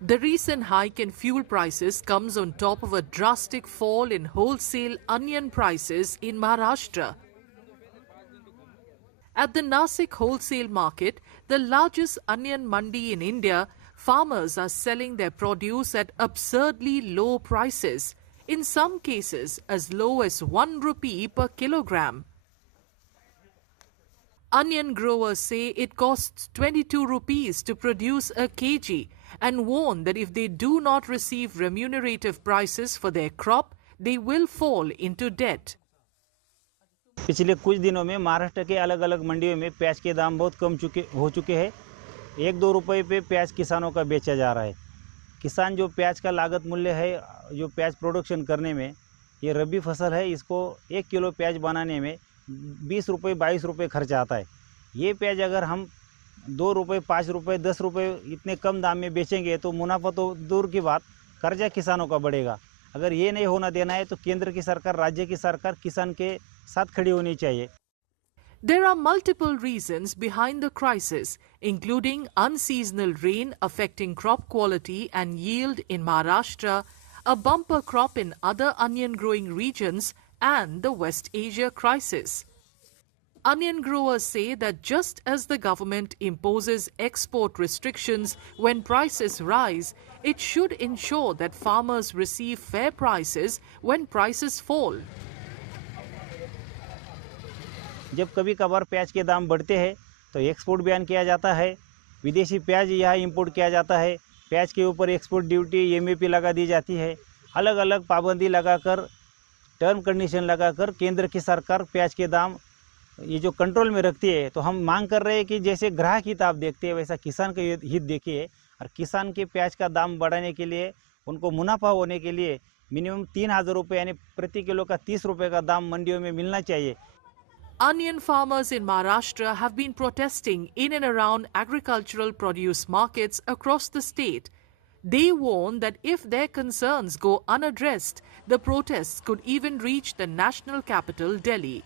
The recent hike in fuel prices comes on top of a drastic fall in wholesale onion prices in Maharashtra. At the Nasik wholesale market, the largest onion mandi in India, farmers are selling their produce at absurdly low prices, in some cases as low as 1 rupee per kilogram. Onion growers say it costs 22 rupees to produce a kg and warn that if they do not receive remunerative prices for their crop, they will fall into debt. पिछले कुछ दिनों में महाराष्ट्र के अलग अलग मंडियों में प्याज के दाम बहुत कम हो चुके हैं। 1-2 रुपये पे प्याज किसानों का बेचा जा रहा है। किसान जो प्याज का लागत मूल्य है, जो प्याज प्रोडक्शन करने में, ये रबी फसल है, इसको 1 किलो प्याज बनाने में 20 रुपये 22 रुपये खर्चा आता है। ये प्याज अगर हम 2 रुपये 5 रुपये 10 रुपये इतने कम दाम में बेचेंगे तो मुनाफा तो दूर की बात, कर्जा किसानों का बढ़ेगा। अगर ये नहीं होना देना है तो केंद्र की सरकार, राज्य की सरकार किसान के साथ खड़ी होनी चाहिए। There are multiple reasons behind the crisis, including unseasonal rain affecting crop quality and yield in Maharashtra, a bumper crop in other onion growing regions, and the West Asia crisis. Onion growers say that just as the government imposes export restrictions when prices rise, it should ensure that farmers receive fair prices when prices fall. जब कभी कभार प्याज के दाम बढ़ते हैं तो export ban किया जाता है, विदेशी प्याज यहाँ इंपोर्ट किया जाता है, प्याज के ऊपर एक्सपोर्ट ड्यूटी एमएपी लगा दी जाती है। अलग अलग पाबंदी लगाकर, टर्म कंडीशन लगाकर केंद्र की सरकार प्याज के दाम ये जो कंट्रोल में रखती है। तो हम मांग कर रहे हैं कि जैसे ग्राहक हित आप देखते हैं वैसा किसान का हित देखिए, और किसान के प्याज का दाम बढ़ाने के लिए, उनको मुनाफा होने के लिए मिनिमम 3000 रुपये यानी प्रति किलो का 30 रुपये का दाम मंडियों में मिलना चाहिए। Onion farmers in Maharashtra have been protesting in and around agricultural produce markets across the state. They warn that if their concerns go unaddressed, the protests could even reach the national capital, Delhi.